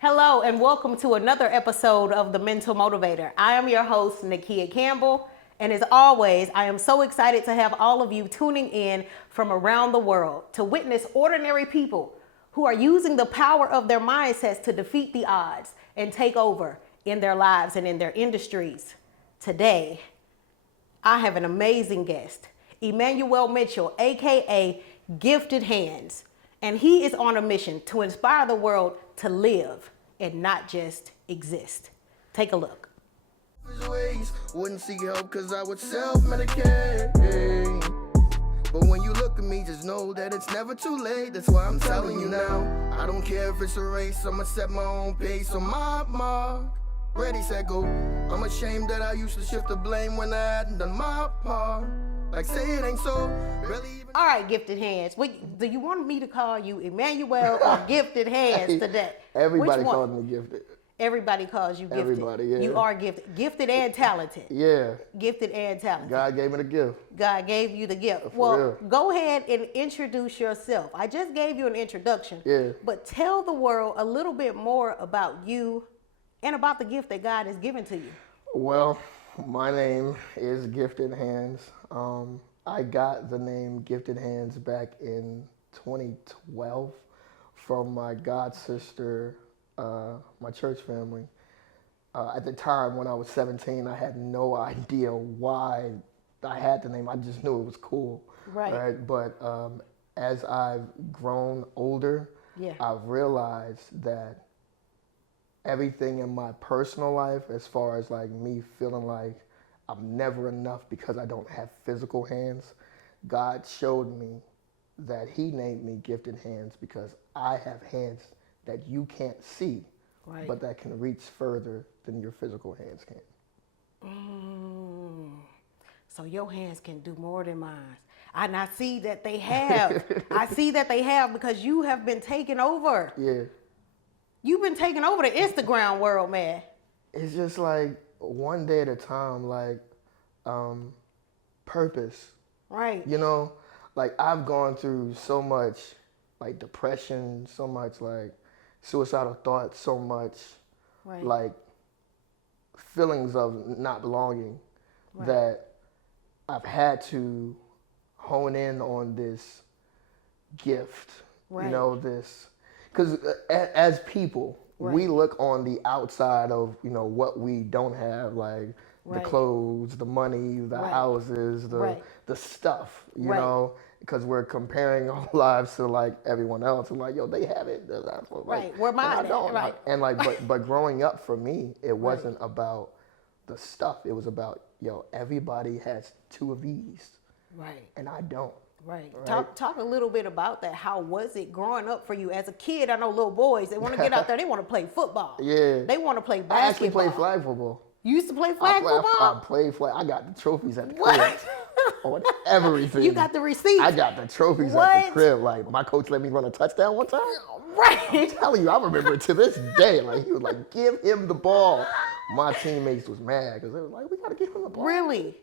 Hello and welcome to another episode of the Mental Motivator. I am your host, Nakia Campbell, and as always, I am so excited to have all of you tuning in from around the world to witness ordinary people who are using the power of their mindsets to defeat the odds and take over in their lives and in their industries. Today, I have an amazing guest, Emmanuel Mitchell, aka Gifted Hands, and he is on a mission to inspire the world to live and not just exist. Take a look. Wouldn't seek help cause I would self-medicate. But when you look at me, just know that it's never too late. That's why I'm telling you now. I don't care if it's a race, I'ma set my own pace on my mark. Ready, set, go. I'm ashamed that I used to shift the blame when I hadn't done my part. Like say it ain't so. Really even... All right, Gifted Hands. Do you want me to call you Emmanuel or Gifted Hands today? Everybody calls me gifted. Everybody calls you gifted. Everybody, yeah. You are gifted. Gifted and talented. Yeah. Gifted and talented. God gave me the gift. God gave you the gift. For real. Go ahead and introduce yourself. I just gave you an introduction. Yeah. But tell the world a little bit more about you and about the gift that God has given to you. Well, my name is Gifted Hands. I got the name Gifted Hands back in 2012 from my god sister, my church family. At the time when I was 17, I had no idea why I had the name. I just knew it was cool. Right. But as I've grown older, Yeah. I've realized that everything in my personal life, as far as like me feeling like I'm never enough because I don't have physical hands, God showed me that He named me Gifted Hands because I have hands that you can't see, Right. but that can reach further than your physical hands can. So your hands can do more than mine. And I see that they have. I see that they have because you have been taking over. Yeah. You've been taking over the Instagram world, man. It's just like one day at a time, like purpose. Right. You know, like I've gone through so much like depression, so much like suicidal thoughts, so much Right. like feelings of not belonging Right. that I've had to hone in on this gift, Right. you know, this, because as people, Right. we look on the outside of, you know, what we don't have, like Right. the clothes, the money, the Right. houses, Right. the stuff, you Right. know, because we're comparing our lives to like everyone else and like, yo, they have it. Right. Where mine I at? don't. Right. And like, but growing up for me, it wasn't about the stuff. It was about, yo, everybody has two of these Right. and I don't. Right. Right. Talk a little bit about that. How was it growing up for you as a kid? I know little boys, they want to get out there. They want to play football. Yeah. They want to play basketball. I actually played flag football. You used to play flag football? I played flag. I got the trophies at the What? crib. On everything. You got the receipts? I got the trophies at What? the crib. Like my coach let me run a touchdown one time. Right. I'm telling you, I remember it to this day. Like he was like, give him the ball. My teammates was mad because they was like, we gotta give him the ball. Really?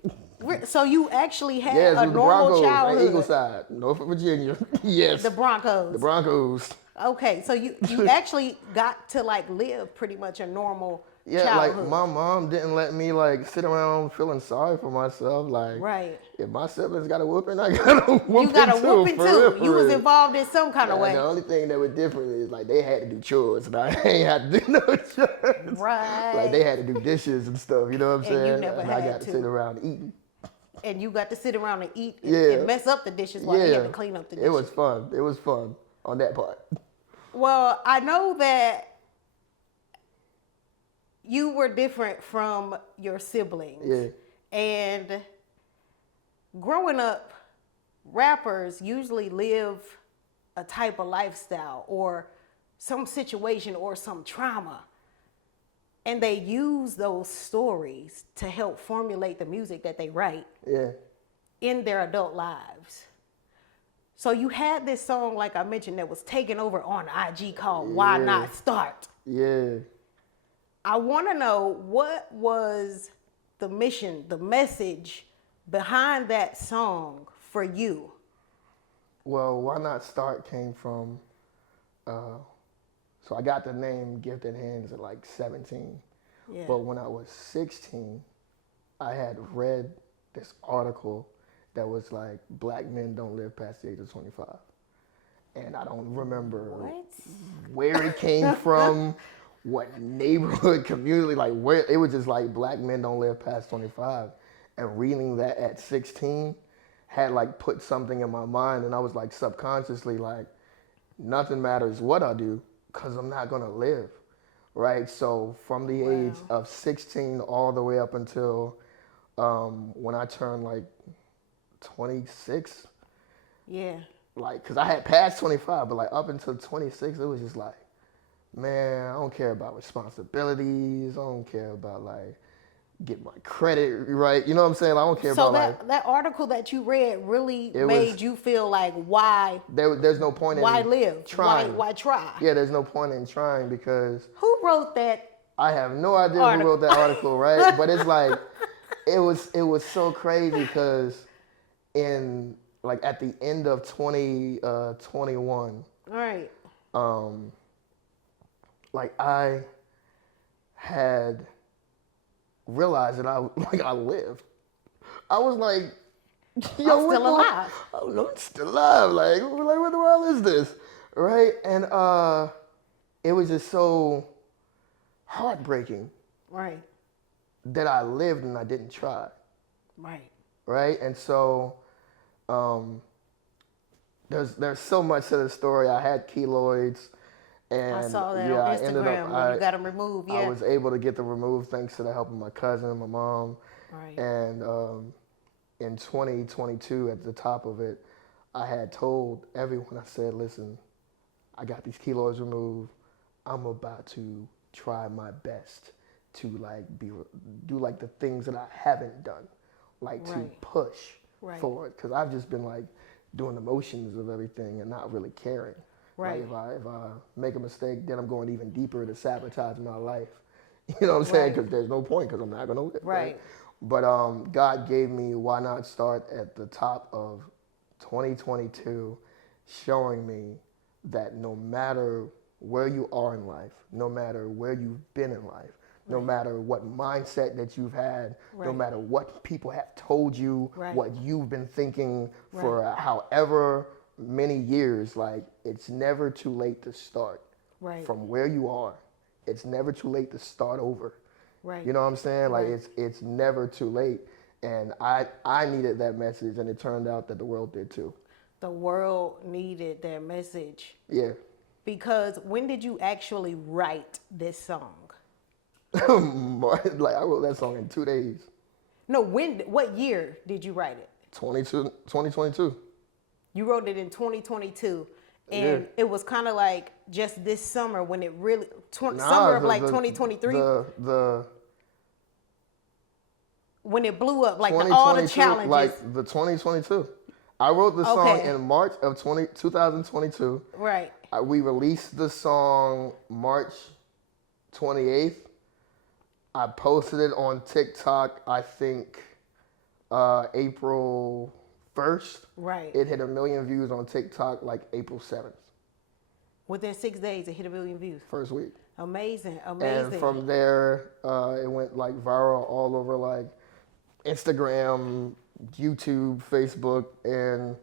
So you actually had Yes, it a was the normal Broncos, childhood. Eagle side, Norfolk, Virginia. Yes. The Broncos. The Broncos. Okay, so you actually got to like live pretty much a normal Yeah, childhood. like my mom didn't let me like sit around feeling sorry for myself. Like, Right. if my siblings got a whooping, I got a whooping You got a too. whooping for too. real, for You was real. involved in some kind of Yeah, way. the only thing that was different is like they had to do chores and I ain't had to do no chores. Right. Like they had to do dishes and stuff, you know what I'm And you saying? never and I had got to to. sit around eating. And you got to sit around and eat and, Yeah. and mess up the dishes while he had to clean up the dishes. It was fun. It was fun on that part. Well, I know that you were different from your siblings. Yeah. And growing up, rappers usually live a type of lifestyle or some situation or some trauma. And they use those stories to help formulate the music that they write Yeah. in their adult lives. So you had this song, like I mentioned, that was taken over on IG called Why Yeah. Not Start? Yeah. I want to know, what was the mission, the message behind that song for you? Well, Why Not Start came from So I got the name Gifted Hands at like 17. Yeah. But when I was 16, I had read this article that was like, black men don't live past the age of 25. And I don't remember where it came from, what neighborhood, community, like where, it was just like, black men don't live past 25. And reading that at 16 had like put something in my mind, and I was like subconsciously like, nothing matters what I do, because I'm not gonna live, right? So from the age of 16 all the way up until when I turned like 26, Yeah. like, because I had passed 25, but like up until 26, it was just like, man, I don't care about responsibilities. I don't care about like get my credit right. You know what I'm saying? I don't care So about that article that you read really made you feel like, why there's no point why in live? trying. Why try? Yeah, there's no point in trying, because Who wrote that? I have no idea who wrote that article, right? But it's like, it was so crazy, because in like at the end of 2021, Right. like I had realized that I lived. I was like, yo, I'm still alive. I'm still alive. Like what the world is this, right? And it was just so heartbreaking Right. that I lived and I didn't try, Right. right? And so there's so much to the story. I had keloids, and I saw that yeah, on I ended Instagram up, when you got them removed. Yeah. I was able to get them removed thanks to the help of my cousin and my mom. Right. And in 2022, at the top of it, I had told everyone, I said, listen, I got these keloids removed. I'm about to try my best to like do like the things that I haven't done, like to push forward. Because I've just been like doing the motions of everything and not really caring. Right. Like if I make a mistake, then I'm going even deeper to sabotage my life. You know what I'm saying? Because there's no point, because I'm not going to live. Right. But God gave me why not start at the top of 2022, showing me that no matter where you are in life, no matter where you've been in life, no matter what mindset that you've had, no matter what people have told you, what you've been thinking for however many years, like, it's never too late to start from where you are. It's never too late to start over. You know what I'm saying? Like, it's never too late. And I needed that message, and it turned out that the world did too. The world needed that message. Yeah. Because when did you actually write this song? Like, I wrote that song in 2 days. No, what year did you write it? 2022. You wrote it in 2022. And it was kind of like just this summer when it really, summer of like 2023. When it blew up, like all the challenges. Like the 2022. I wrote the song in March of 2022. Right. We released the song March 28th. I posted it on TikTok, I think, April 1st. Right. It hit 1 million views on TikTok like April 7th. Within 6 days, it hit 1 million views. First week. Amazing. And from there, it went like viral all over like Instagram, YouTube, Facebook, and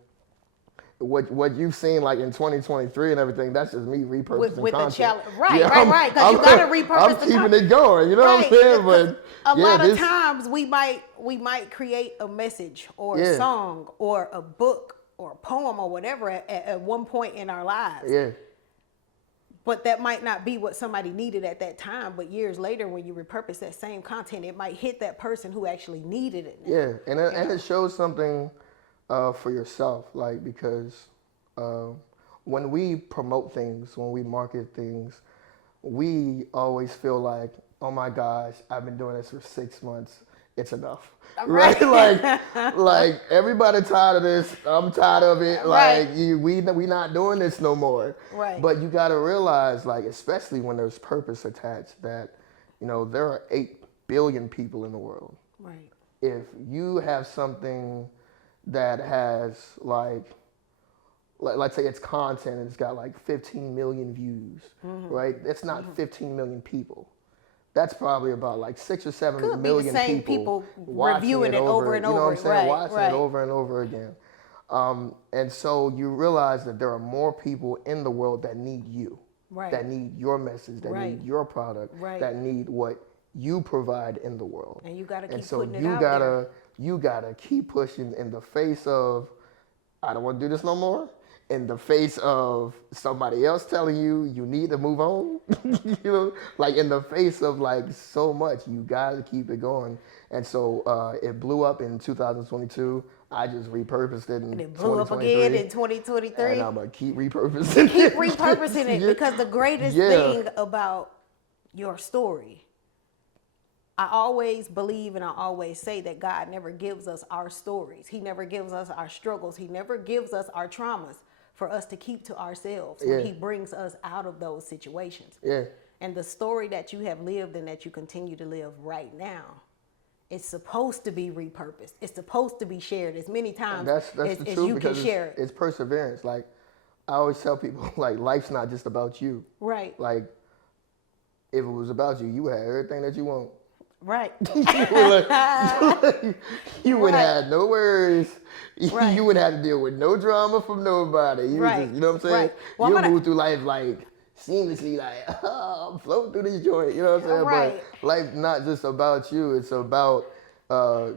what you've seen like in 2023 and everything, that's just me repurposing with content. The challenge. Right. Because you got to repurpose I'm the keeping content. it going, you know what I'm saying? But a lot of times we might create a message or a song or a book or a poem or whatever at one point in our lives. Yeah. But that might not be what somebody needed at that time. But years later, when you repurpose that same content, it might hit that person who actually needed it. Yeah, and it shows something for yourself, like, because when we promote things, when we market things, we always feel like, oh my gosh, I've been doing this for 6 months. It's enough, right? like everybody tired of this. I'm tired of it. Like we not doing this no more. Right. But you got to realize, like, especially when there's purpose attached, that there are 8 billion people in the world. Right. If you have something that has like let's say it's content and it's got like 15 million views, right? It's not 15 million people. That's probably about like 6 or 7 Could be million the same people reviewing it over and you know over. what I'm saying? Right, Watching right. it over and over again. And so you realize that there are more people in the world that need you, Right. that need your message, that Right. need your product, Right. that need what you provide in the world. And you got to keep And so putting it you out gotta there. you gotta keep pushing in the face of I don't want to do this no more. In the face of somebody else telling you you need to move on, you know, like in the face of like so much, you gotta keep it going. And so it blew up in 2022. I just repurposed it in And it blew up again in 2023. and I'm gonna keep repurposing Keep it. repurposing it, Yeah. because the greatest Yeah. thing about your story, I always believe and I always say that God never gives us our stories. He never gives us our struggles. He never gives us our traumas for us to keep to ourselves when Yeah. he brings us out of those situations. Yeah. And the story that you have lived and that you continue to live right now, it's supposed to be repurposed. It's supposed to be shared as many times That's as, the as truth you can because share it. it's perseverance. Like I always tell people, like life's not just about you. Right, Like if it was about you, you would have everything that you want. right. You would Right. have no worries. Right. You would have to deal with no drama from nobody. You would Right. just, you know what I'm saying? Right. Well, I'm You'll gonna- move through life like seamlessly, like I'm floating through this joint. You know what I'm saying? Right. But life not just about you. It's about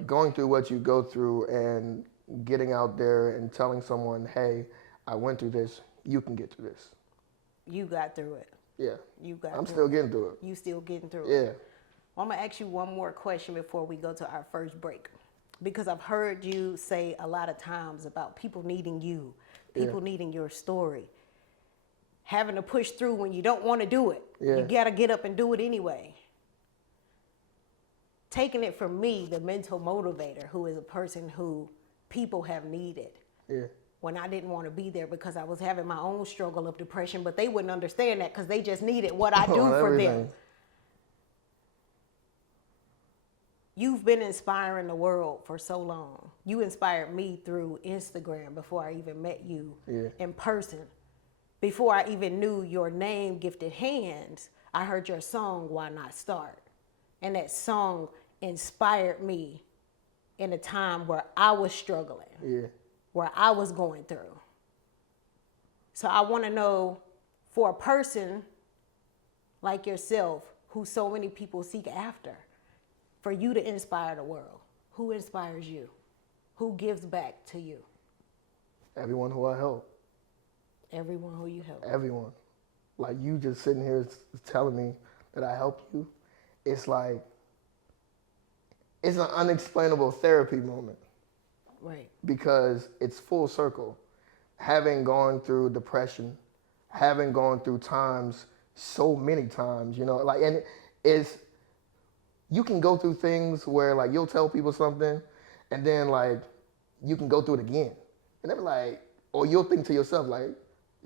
going through what you go through and getting out there and telling someone, "Hey, I went through this. You can get through this." You got through it. Yeah. You got I'm through still it. getting through it. You still getting through it. Yeah. I'm gonna ask you one more question before we go to our first break, because I've heard you say a lot of times about people needing you, people needing your story, having to push through when you don't want to do it. Yeah. You gotta get up and do it anyway. Taking it from me, the mental motivator, who is a person who people have needed. Yeah. When I didn't want to be there because I was having my own struggle of depression, but they wouldn't understand that because they just needed what I do On for them. everything. You've been inspiring the world for so long. You inspired me through Instagram before I even met you in person. Before I even knew your name, Gifted Hands, I heard your song, Why Not Start? And that song inspired me in a time where I was struggling, Yeah. where I was going through. So I want to know, for a person like yourself, who so many people seek after, for you to inspire the world, who inspires you? Who gives back to you? Everyone who I help. Everyone who you help. Everyone. Like you just sitting here telling me that I help you. It's like, it's an unexplainable therapy moment Right. because it's full circle. Having gone through depression, having gone through times, so many times, you know, like, and it's, you can go through things where like you'll tell people something and then like you can go through it again. And they're like, or you'll think to yourself like,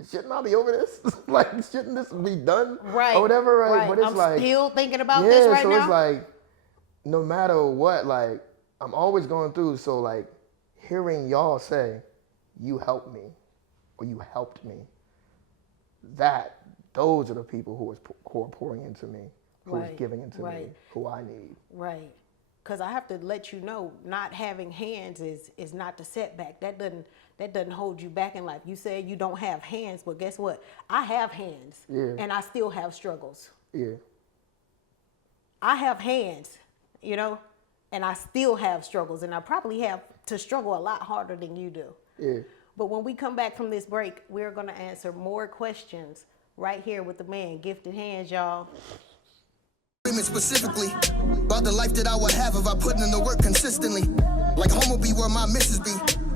shouldn't I be over this? Like, shouldn't this be done? Right. Or whatever, right? But it's I'm like, still thinking about yeah, this right so now. it's like, no matter what, like, I'm always going through. So like, hearing y'all say, you helped me, or you helped me, those are the people who are pouring into me, who is Right, giving into me, right. who I need. Right. Because I have to let you know, not having hands is not the setback. That doesn't hold you back in life. You say you don't have hands, but guess what? I have hands, Yeah. and I still have struggles. Yeah, I have hands, you know, and I still have struggles, and I probably have to struggle a lot harder than you do. yeah. But when we come back from this break, we're going to answer more questions right here with the man, Gifted Hands, y'all. Specifically about the life that I would have if I put in the work consistently. Like home will be where my missus be.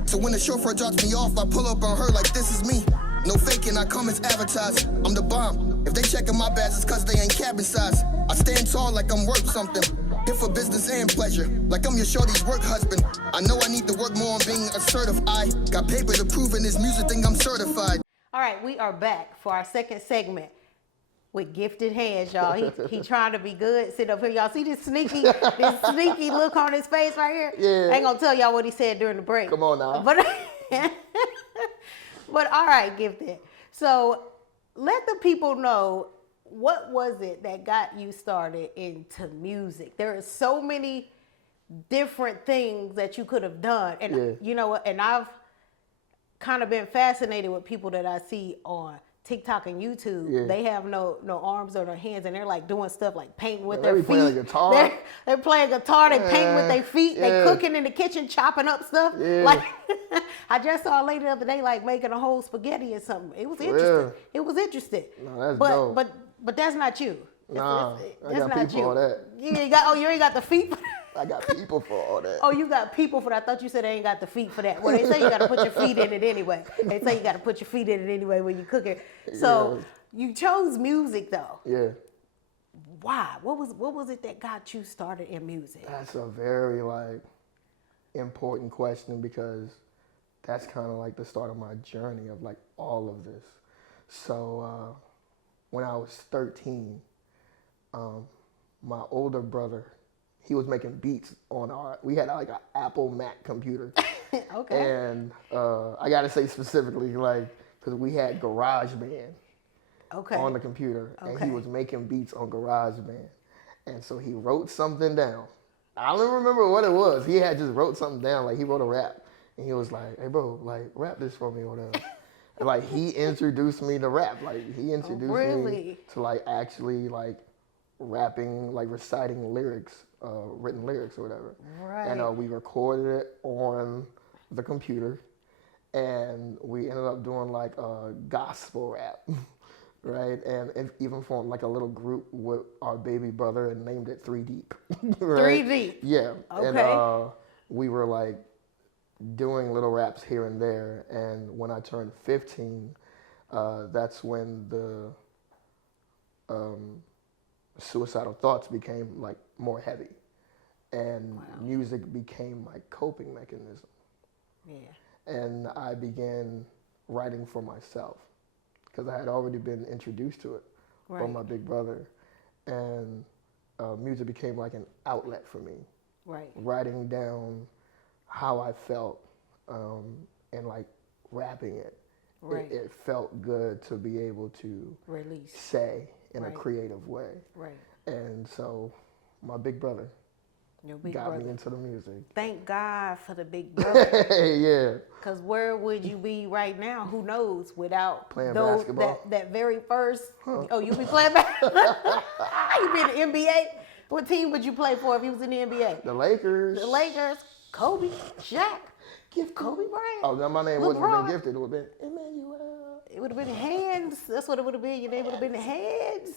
So when the chauffeur drops me off, I pull up on her like this is me. No faking, I come as advertised. I'm the bomb. If they checking my badge, it's cause they ain't cabin size. I stand tall like I'm worth something. Here for business and pleasure, like I'm your shorty's work husband. I know I need to work more on being assertive. I got paper to prove in this music thing I'm certified. All right, we are back for our second segment with Gifted Hands, y'all. He trying to be good. Sit up here, y'all. See this sneaky look on his face right here? Yeah. I ain't gonna tell y'all what he said during the break. Come on now. But But all right, Gifted. So let the people know, what was it that got you started into music? There are so many different things that you could have done. And Yeah. you know what? And I've kind of been fascinated with people that I see on TikTok and YouTube. Yeah. They have no arms or no hands, and they're like doing stuff like painting with Man, their they feet. be playing a guitar. They're playing guitar. They painting with their feet. They Yeah. cooking in the kitchen, chopping up stuff. Yeah. Like I just saw a lady the other day like making a whole spaghetti or something. It was interesting. real? It was interesting. No, that's but dope. but that's not you. Nah, I got not people you. for that. You ain't got the feet for that. I got people for all that. Oh, you got people for that. I thought you said they ain't got the feet for that. Well, they say you got to put your feet in it anyway. They say you got to put your feet in it anyway when you cook it. So you chose music though. Yeah. Why? What was it that got you started in music? That's a very important question, because that's kind of like the start of my journey of like all of this. So when I was 13, my older brother, he was making beats on we had like an Apple Mac computer. Okay. And I gotta say specifically, like, because we had GarageBand Okay. on the computer, and Okay. he was making beats on GarageBand. And so he wrote something down. I don't remember what it was. He had just wrote something down, like he wrote a rap. And he was like, hey bro, like rap this for me or whatever. And like he introduced me to rap. Like he introduced me really? to like actually like rapping, like reciting lyrics, written lyrics or whatever. Right. And we recorded it on the computer, and we ended up doing like a gospel rap. Right, and even formed like a little group with our baby brother and named it 3 Deep. Right? 3 Deep. Yeah. Okay. And we were like doing little raps here and there. And when I turned 15, that's when the suicidal thoughts became like more heavy, and music became my coping mechanism. Yeah. And I began writing for myself, because I had already been introduced to it from my big brother. And music became like an outlet for me. Right. Writing down how I felt, and like rapping it. Right. It felt good to be able to Release. say in a Right. creative way. Right. And so my big brother Your big got brother. me into the music. Thank God for the big brother. Yeah. Because where would you be right now? Who knows? Without Playing those, basketball. that very first. Oh, you be playing basketball? You be in the NBA? What team would you play for if you was in the NBA? The Lakers. The Lakers, Kobe, Shaq, Gifted. Kobe Bryant. Oh, no, my name wouldn't have LeBron. been Gifted. It would have been Emmanuel. It would have been Hands. That's what it would have been. Your name would have been Hands.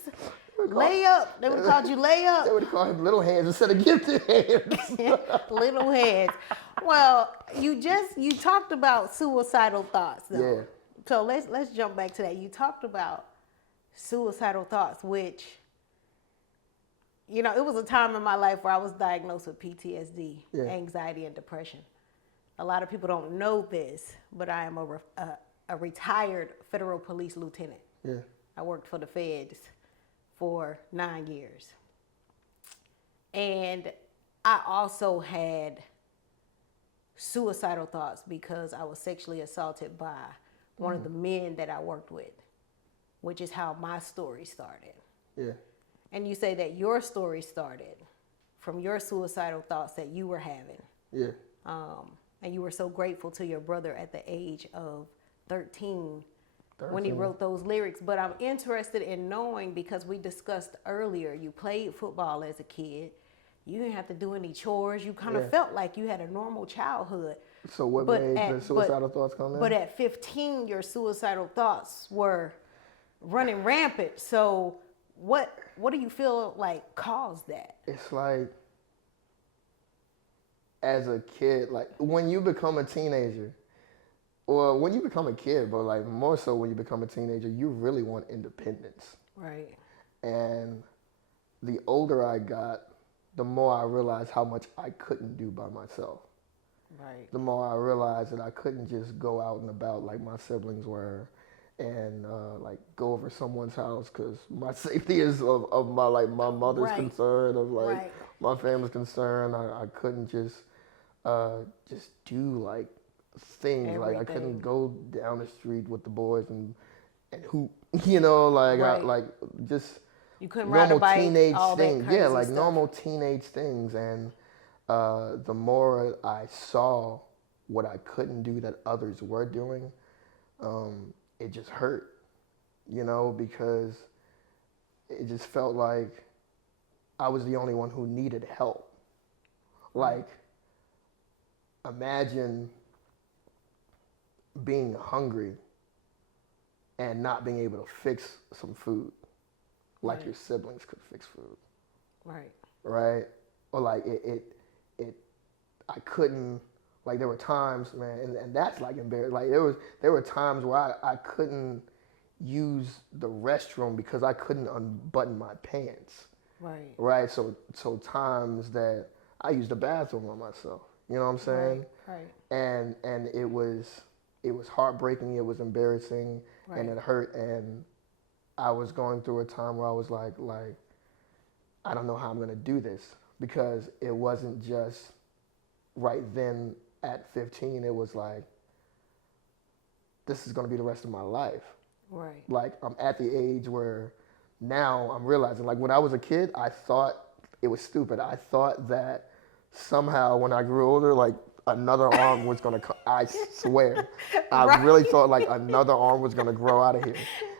Layup. They would have called you They Layup. would have called him Little Hands instead of Gifted Hands. Little Hands. Well, you talked about suicidal thoughts though. Yeah. So let's jump back to that. You talked about suicidal thoughts, which, you know, it was a time in my life where I was diagnosed with PTSD, Yeah. anxiety, and depression. A lot of people don't know this, but I am a retired federal police lieutenant. Yeah. I worked for the feds for 9 years. And I also had suicidal thoughts because I was sexually assaulted by one of the men that I worked with, which is how my story started. Yeah. And you say that your story started from your suicidal thoughts that you were having. Yeah. And you were so grateful to your brother at the age of 13 when he 13. wrote those lyrics. But I'm interested in knowing, because we discussed earlier, you played football as a kid. You didn't have to do any chores. You kind of Yeah. felt like you had a normal childhood. So what But made at- the suicidal thoughts come in? But at 15, your suicidal thoughts were running rampant. So what do you feel like caused that? It's like, as a kid, like when you become a teenager, or when you become a kid, but like more so when you become a teenager, you really want independence. Right. And the older I got, the more I realized how much I couldn't do by myself. Right. The more I realized that I couldn't just go out and about like my siblings were, and like go over someone's house, because my safety is of my mother's Right. concern, of like Right. my family's concern. I couldn't just do like things. Like I Everything. couldn't go down the street with the boys and hoop, you know, like Right. just You couldn't ride a normal bike, teenage all that things. crazy Yeah, like stuff. normal teenage things. And the more I saw what I couldn't do that others were doing, it just hurt, you know, because it just felt like I was the only one who needed help. Like, imagine being hungry and not being able to fix some food like your siblings could fix food, Right. right? Or like I couldn't, like there were times, man, and that's like embarrassing. Like there were times where I couldn't use the restroom because I couldn't unbutton my pants, Right. right? So times that I used the bathroom on myself, you know what I'm saying? Right. And it was heartbreaking, it was embarrassing, and it hurt. And I was going through a time where I was like I don't know how I'm gonna do this, because it wasn't just right then at 15. It was like, this is gonna be the rest of my life. Right. Like I'm at the age where now I'm realizing, like when I was a kid, I thought it was stupid. I thought that somehow when I grew older, like another arm was gonna come. I swear, I really thought like another arm was gonna grow out of here.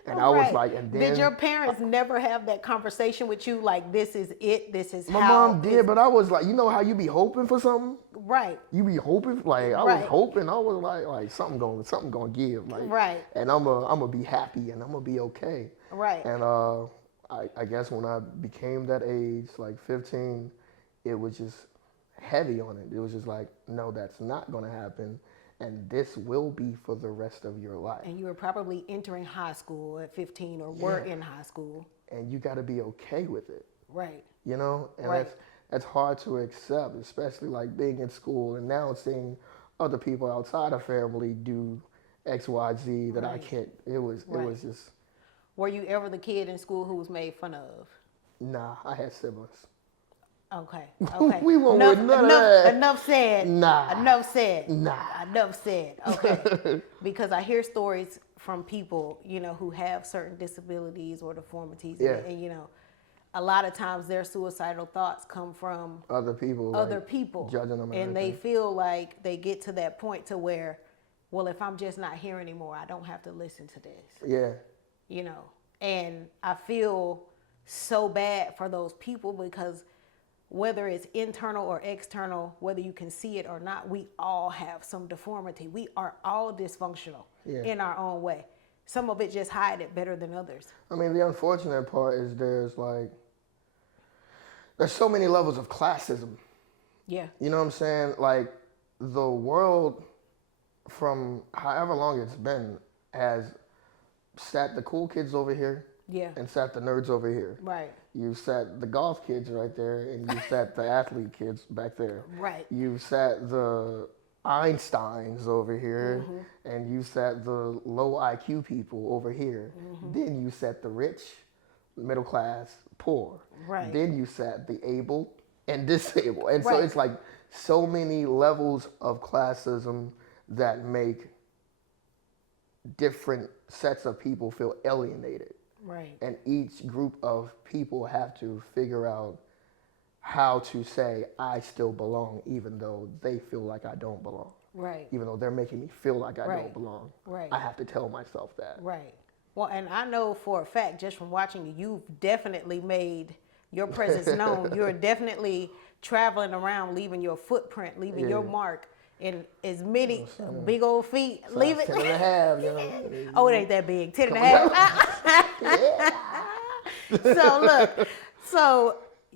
And I was like, and then did your parents never have that conversation with you? Like, this is it. This is my how. mom did, but I was like, you know how you be hoping for something? Right. You be hoping, like I was hoping. I was like something gonna give, like, Right. and I'm gonna be happy and I'm gonna be okay. Right. And I guess when I became that age, like 15, it was just heavy on it. It was just like, no, that's not gonna happen, and this will be for the rest of your life. And you were probably entering high school at 15, or were in high school. And you got to be okay with it. Right. You know, and that's hard to accept, especially like being in school and now seeing other people outside of family do X, Y, Z that I can't. It was just. Were you ever the kid in school who was made fun of? Nah, I had siblings. Okay. Okay. We won't with none of that. Enough said. Nah. Enough said. Nah. Enough said. Okay. Because I hear stories from people, you know, who have certain disabilities or deformities, and you know, a lot of times their suicidal thoughts come from other people. Judging them. And they feel like they get to that point to where, well, if I'm just not here anymore, I don't have to listen to this. Yeah. You know, and I feel so bad for those people, because whether it's internal or external, whether you can see it or not, we all have some deformity. We are all dysfunctional in our own way. Some of it just hide it better than others. I mean, the unfortunate part is there's so many levels of classism. Yeah. You know what I'm saying? Like, the world, from however long it's been, has sat the cool kids over here and sat the nerds over here. Right. You sat the golf kids right there, and you sat the athlete kids back there. Right. You sat the Einsteins over here, and you sat the low IQ people over here. Then you sat the rich, middle class, poor. Right. Then you sat the able and disabled. And so it's like so many levels of classism that make different sets of people feel alienated. Right. And each group of people have to figure out how to say, I still belong, even though they feel like I don't belong. Right. Even though they're making me feel like I don't belong. Right. I have to tell myself that. Right. Well, and I know for a fact, just from watching you, you've definitely made your presence known. You're definitely traveling around, leaving your footprint, leaving your mark in as many big old feet. So Leave it. 10 and a half, you know. Oh, it ain't that big. 10 and a half. So look,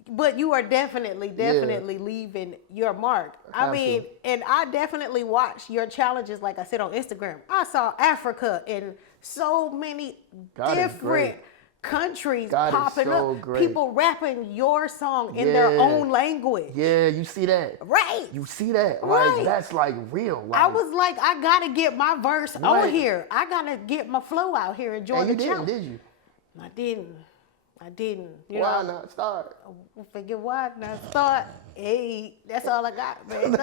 but you are definitely leaving your mark. I mean, and I definitely watched your challenges, like I said, on Instagram. I saw Africa and so many different countries popping up. Great. People rapping your song in their own language. Yeah, you see that. Right. You see that. Like, that's like real. Like, I was like, I gotta get my verse on here. I gotta get my flow out here and join and you the challenge. didn't, did you? I didn't. I didn't. Why not start? Figure why not start. Hey, that's all I got, man.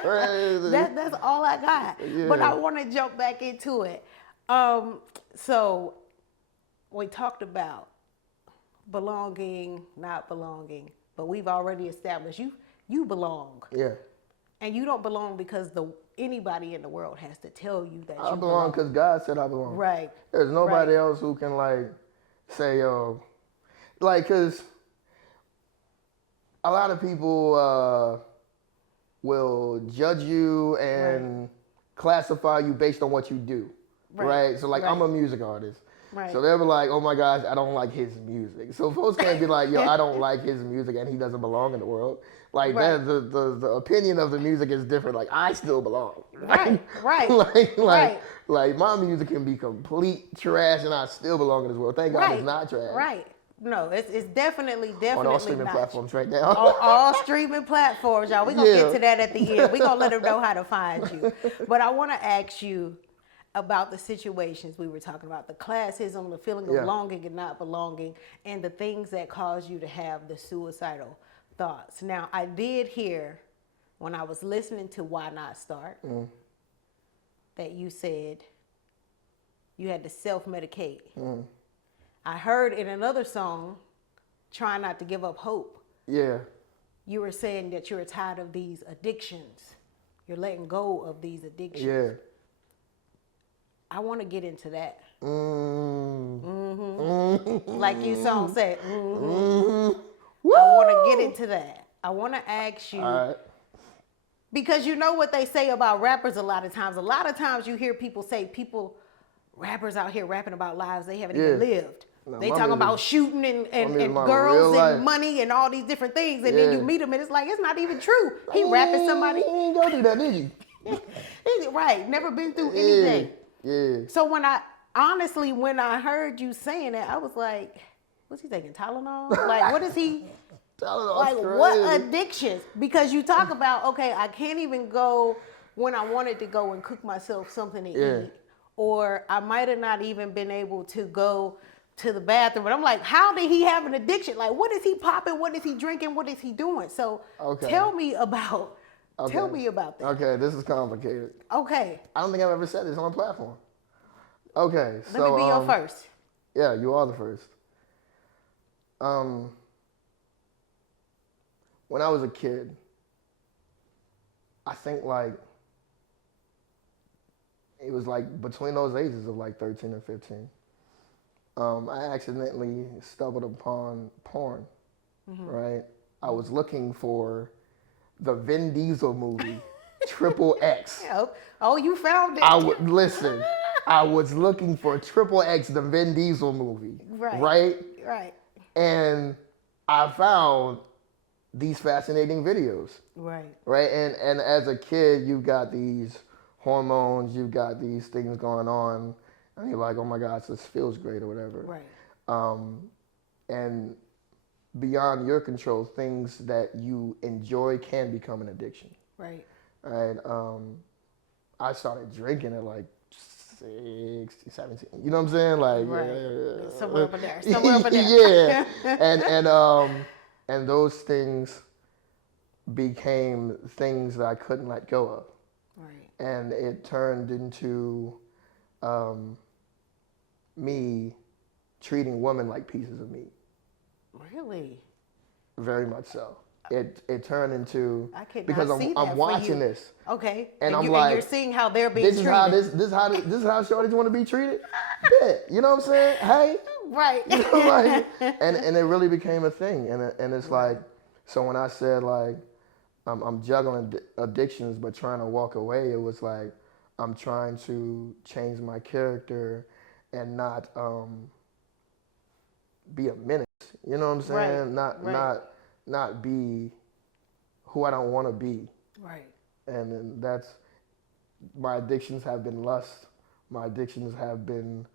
Crazy. That's all I got. Yeah. But I want to jump back into it. So we talked about belonging, not belonging, but we've already established you belong. Yeah. And you don't belong because anybody in the world has to tell you that I you belong because God said I belong. Right. There's nobody Right. else who can like say, like, cause a lot of people will judge you and classify you based on what you do, right? So like, I'm a music artist. Right. So they'll be like, oh my gosh, I don't like his music. So folks can't be like, yo, I don't like his music and he doesn't belong in the world. Like that, the opinion of the music is different. Like I still belong. Right. Like my music can be complete trash and I still belong in this world. Thank God it's not trash. Right. No, it's definitely On all streaming not. platforms right now. On all streaming platforms, y'all. We're going to get to that at the end. We're going to let them know how to find you. But I want to ask you about the situations we were talking about, the classism, the feeling of belonging and not belonging, and the things that cause you to have the suicidal thoughts. Now, I did hear when I was listening to Why Not Start that you said you had to self-medicate. I heard in another song, Try Not to Give Up Hope. Yeah. You were saying that you're tired of these addictions. You're letting go of these addictions. Yeah. I want to get into that. Mm-hmm. Like you song said. I want to get into that. I want to ask you. All right. Because you know what they say about rappers a lot of times. A lot of times you hear people say rappers out here rapping about lives they haven't even lived. No, they talking about shooting and girls and money and all these different things. And then you meet them and it's like, it's not even true. He rapping somebody. He ain't go through that, did you? Right. Never been through anything. Yeah. So when I heard you saying that, I was like, what's he taking, Tylenol? Like, what is he? Like, what addictions? Because you talk about, okay, I can't even go when I wanted to go and cook myself something to eat. Or I might have not even been able to go to the bathroom. But I'm like, how did he have an addiction? Like, what is he popping? What is he drinking? What is he doing? So tell me about that. Okay, this is complicated. Okay. I don't think I've ever said this on a platform. Okay, Let me be your first. Yeah, you are the first. When I was a kid, I think like it was like between those ages of like 13 and 15. I accidentally stumbled upon porn, right? I was looking for the Vin Diesel movie, Triple X. Oh, you found it. Listen, I was looking for Triple X, the Vin Diesel movie, right? And I found these fascinating videos, right? And as a kid, you've got these hormones, you've got these things going on, and you're like, oh my gosh, this feels great or whatever, and beyond your control, things that you enjoy can become an addiction, right? I started drinking at like 16, 17, you know what I'm saying? Like, somewhere over there. Yeah, and those things became things that I couldn't let go of. And it turned into me treating women like pieces of meat. Really? Very much so. It turned into because I'm watching this. Okay. And I'm like, you're seeing how they're being treated. This is how shorties want to be treated. Yeah, you know what I'm saying? Hey, right. You know, like, and it really became a thing. And it's like, so when I said like, I'm juggling addictions but trying to walk away, it was like I'm trying to change my character and not be a menace. You know what I'm saying? Not be who I don't want to be. Right. And then that's, my addictions have been lust. My addictions have been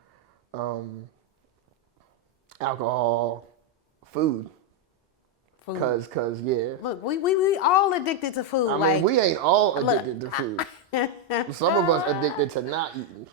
alcohol, food. Cause yeah. Look, we all addicted to food. I mean, we ain't all addicted to food. Some of us addicted to not eating.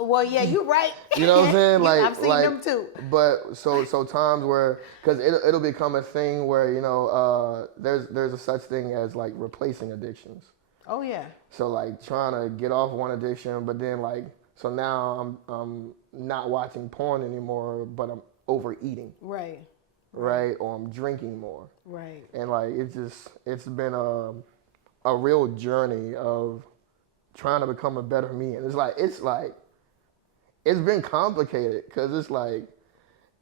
Well, yeah, you're right. You know what I'm saying? Like, I've seen them too. But so times where, because it'll become a thing where, you know, there's a such thing as like replacing addictions. Oh yeah. So like trying to get off one addiction, but then like, so now I'm not watching porn anymore, but I'm overeating. Right. Right. Or I'm drinking more. Right. And like, it's been a real journey of trying to become a better me. And it's been complicated because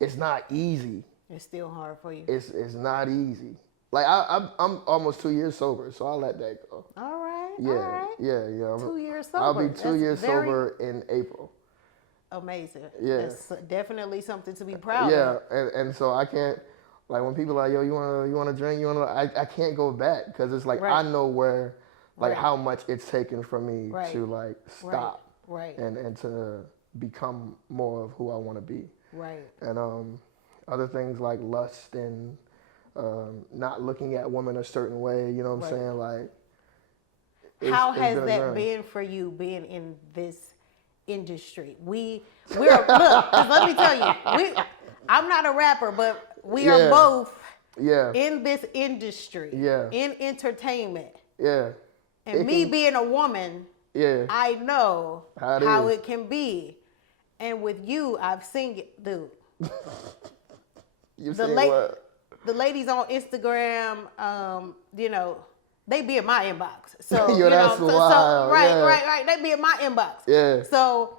it's not easy. It's still hard for you. It's not easy. Like I'm almost 2 years sober, so I'll let that go. All right. Yeah, all right. yeah. 2 years sober. I'll be 2 That's years very sober in April. Amazing. Yeah. That's definitely something to be proud Yeah, of. and so I can't, like when people are like, yo, you wanna drink, I can't go back because it's like Right. I know where, like Right. how much it's taken for me Right. to like stop Right. and to become more of who I want to be. Right. And other things like lust and not looking at women a certain way, you know what I'm Right. saying? Like, How it's has been a that journey. been for you being in this industry? We're look, 'cause let me tell you, I'm not a rapper, but we are Yeah. both Yeah, in this industry, Yeah. in entertainment. yeah, And It me can- being a woman, yeah. I know How how it it can be. And with you, I've seen it, dude. You The seen late, what? the ladies on Instagram, you know, they be in my inbox. So Yo, you know, that's wild, right, yeah. right. They be in my inbox. Yeah. So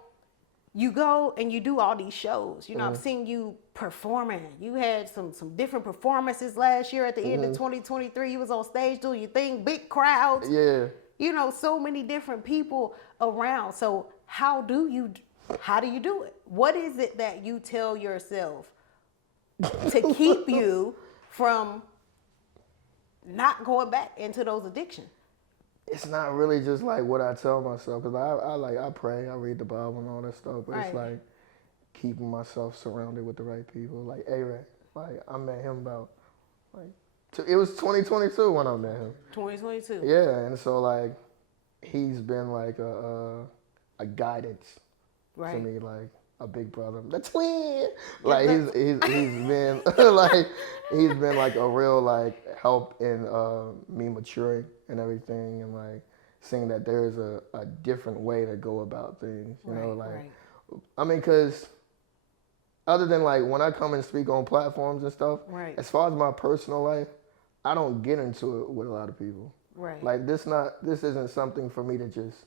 you go and you do all these shows. You know, Mm-hmm. I've seen you performing. You had some different performances last year at the end of Mm-hmm. 2023. You was on stage doing your thing, big crowds. Yeah. You know, so many different people around. So how do you do it? What is it that you tell yourself to keep you from not going back into those addictions? It's not really just like what I tell myself, because I pray, I read the Bible and all that stuff, but it's Right. like keeping myself surrounded with the right people. Like A-Ray, like I met him about it was 2022 when I met him. 2022. Yeah, and so like he's been like a guidance Right. to me, like a big brother, the twin. Like that's- he's been like he's been like a real like help in me maturing and everything, and like seeing that there's a different way to go about things. You know, like right. I mean, because other than like when I come and speak on platforms and stuff, Right. as far as my personal life, I don't get into it with a lot of people. Right. Like this isn't something for me to just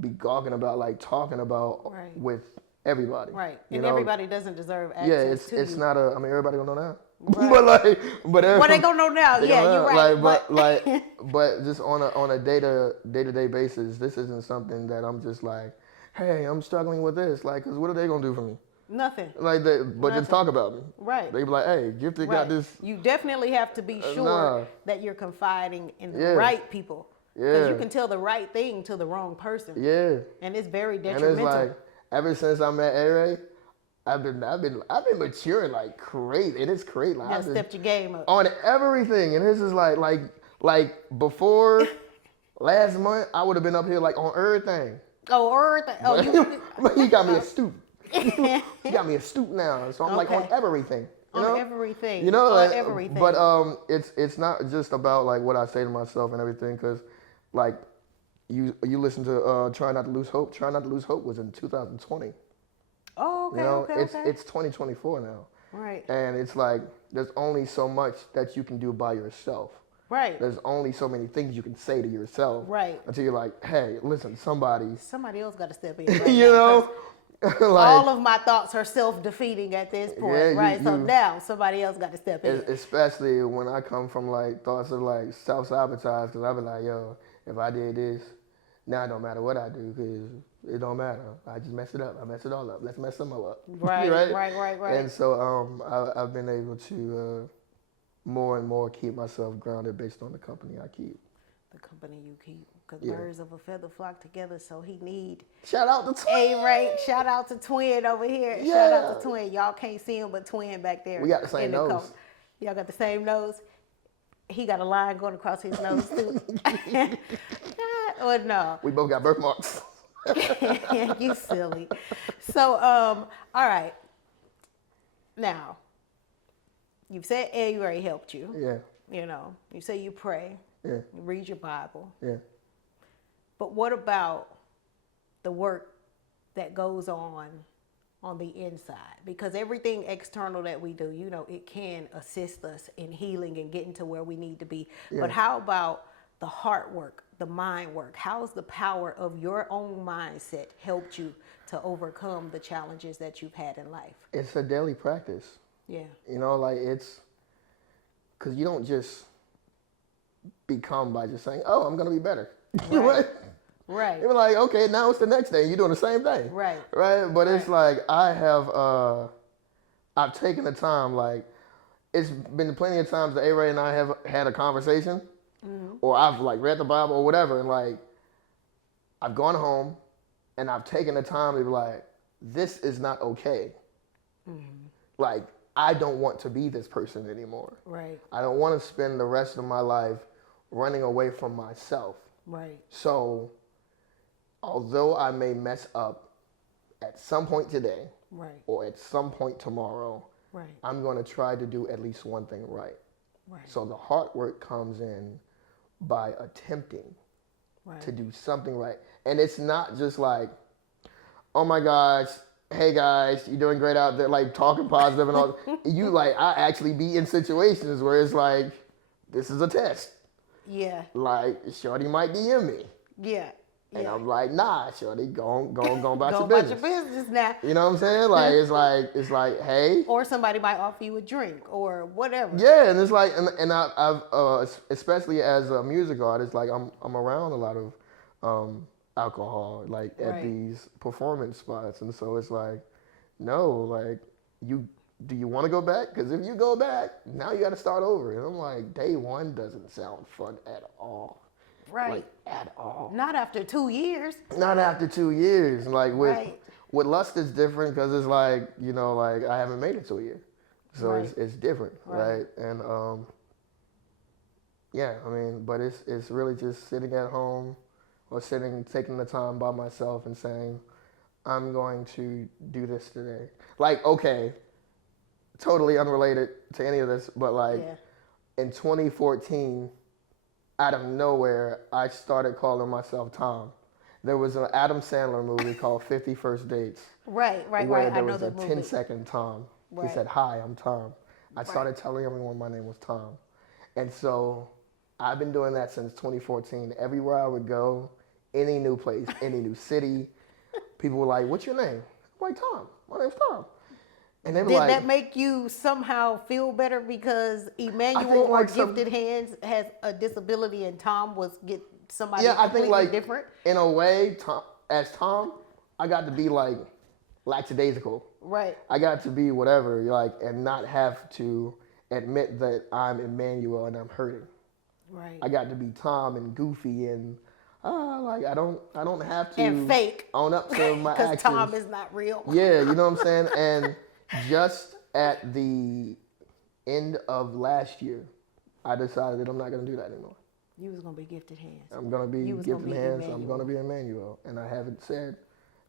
be gawking about, like talking about Right. with everybody. Right. You And know? everybody doesn't deserve access Yeah, to it's you. not a. I mean, everybody gonna know that. Right. but Well, they gonna know now. they Yeah, gonna you're know. right. But just on a day-to-day basis, this isn't something that I'm just like, hey, I'm struggling with this. Like, cause what are they gonna do for me? Nothing. Like, but just talk about me. Right. They be like, hey, Gifted got Right. this. You definitely have to be sure nah. that you're confiding in the Yeah. right people. Because Yeah. you can tell the right thing to the wrong person. Yeah. And it's very And detrimental. it's like, ever since I met A-Ray, I've been maturing like crazy, and it's crazy. Like, You I've gotta been step your game up. on everything, and this is like before last month, I would have been up here like on everything. Oh, everything. Oh, you. But he got me a stoop. He got me a stoop now, so I'm like on Okay. everything. You On know? everything. You know, on like, everything. but it's not just about like what I say to myself and everything, because like you listen to Try Not to Lose Hope. Try Not to Lose Hope was in 2020. Oh, okay, You know, okay, okay. it's 2024 now, Right, and it's like there's only so much that you can do by yourself. right. There's only so many things you can say to yourself, Right. until you're like, hey, listen, somebody, Somebody else got to step in. Right you now, know, 'cause like all of my thoughts are self-defeating at this point, Yeah, right? So you- now somebody else got to step in. especially when I come from like thoughts of like self-sabotage, because I be like, yo, if I did this, now it don't matter what I do, because it don't matter. I just mess it up. I mess it all up. Let's mess some up. Right, right. And so I've been able to more and more keep myself grounded based on the company I keep. The company you keep, because Yeah. birds of a feather flock together, so he need Shout out to Twin. A-Ray. Shout out to Twin over here. Shout out to Twin. Y'all can't see him, but Twin back there. We got the same in nose. corner. Y'all got the same nose. He got a line going across his nose too. Or no. We both got birthmarks. You silly. So, all right. Now, you've said A-Ray helped you. Yeah, You know, you say you pray, yeah, you read your Bible. yeah. But what about the work that goes on the inside? Because everything external that we do, you know, it can assist us in healing and getting to where we need to be. Yeah. But how about the heart work, the mind work? How's the power of your own mindset helped you to overcome the challenges that you've had in life? It's a daily practice. Yeah. You know, like it's because you don't just become by just saying, "Oh, I'm gonna be better." Right. Right? Right. You're like, okay, now it's the next day. You're doing the same thing. Right. Right. But it's Right. like I've taken the time. Like it's been plenty of times that A-Ray and I have had a conversation, or I've like read the Bible or whatever, and like I've gone home and I've taken the time to be like, this is not okay. Like I don't want to be this person anymore. Right. I don't want to spend the rest of my life running away from myself. Right. So, although I may mess up at some point today Right. or at some point tomorrow, Right. I'm going to try to do at least one thing right. Right. So the hard work comes in by attempting Right. to do something right. And it's not just like, oh my gosh, hey guys, you're doing great out there, like talking positive and all. You like, I actually be in situations where it's like, this is a test. Yeah. Like, Shorty might DM me. Yeah. And Yeah. I'm like, nah, Shorty, go about Go your about business. your business now. You know what I'm saying? Like, it's like, hey. Or somebody might offer you a drink or whatever. Yeah, and it's like, and I've especially as a music artist, like I'm around a lot of alcohol, like at Right. these performance spots, and so it's like, no, like do you want to go back? Because if you go back, now you got to start over. And I'm like, day one doesn't sound fun at all. Right. Like at all. Not after 2 years. Not after 2 years. Like Right. with Lust is different because it's like, you know, like I haven't made it to a year. So Right. it's different, Right. right? And yeah, I mean, but it's really just sitting at home or taking the time by myself and saying, I'm going to do this today. Like, okay, totally unrelated to any of this, but like Yeah. in 2014, out of nowhere, I started calling myself Tom. There was an Adam Sandler movie called 50 First Dates. Right. Right. Where Right. there I know was a that movie. 10-second Tom. Right. He said, hi, I'm Tom. I started telling everyone my name was Tom. And so I've been doing that since 2014. Everywhere I would go, any new place, any new city, people were like, what's your name? I'm like, Tom. My name's Tom. And they were Did like, that make you somehow feel better because Emmanuel or like Gifted Hands has a disability and Tom was somebody yeah, I completely think like different? in a way, as Tom, I got to be like lackadaisical. Right. I got to be whatever, like, and not have to admit that I'm Emmanuel and I'm hurting. Right. I got to be Tom and goofy and like I don't have to And fake. own up to my Because actions. Tom is not real. Yeah, you know what I'm saying? And just at the end of last year, I decided that I'm not gonna do that anymore. You was gonna be Gifted Hands. I'm gonna be You was gonna Gifted be Hands. I'm Emmanuel. gonna be Emmanuel. And I haven't said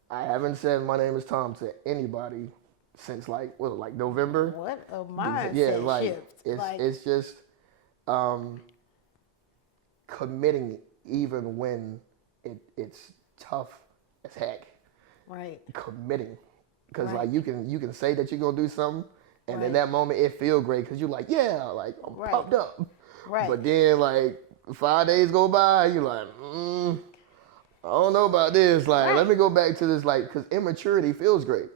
my name is Tom to anybody since like November. What a mindset Yeah, like shift. it's just committing even when it's tough as heck. Right. Committing, because Right. like you can say that you're gonna do something, and in Right. that moment it feel great because you're like, yeah, like I'm Right. pumped up. Right. But then like 5 days go by, you're like, I don't know about this. Like, Right. let me go back to this, like, because immaturity feels great.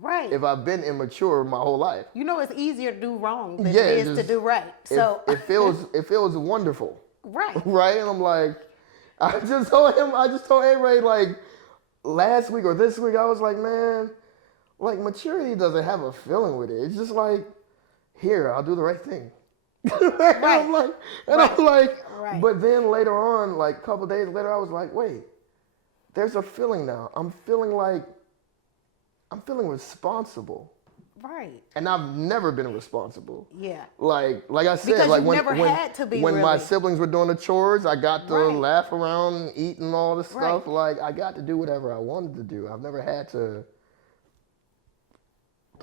Right. If I've been immature my whole life, You know it's easier to do wrong than Yeah, it is to just- do right. So it feels wonderful, right. right? And I'm like, I just told A-Ray like last week or this week, I was like, man, like maturity doesn't have a feeling with it. It's just like, here, I'll do the right thing. And I'm like, Right. but then later on, like a couple days later, I was like, wait, there's a feeling now. I'm feeling responsible. Right. And I've never been responsible. Yeah. Like I said, Because like you've never had to be when my really. siblings were doing the chores, I got to Right. laugh around and eat and all this stuff. Right. Like I got to do whatever I wanted to do. I've never had to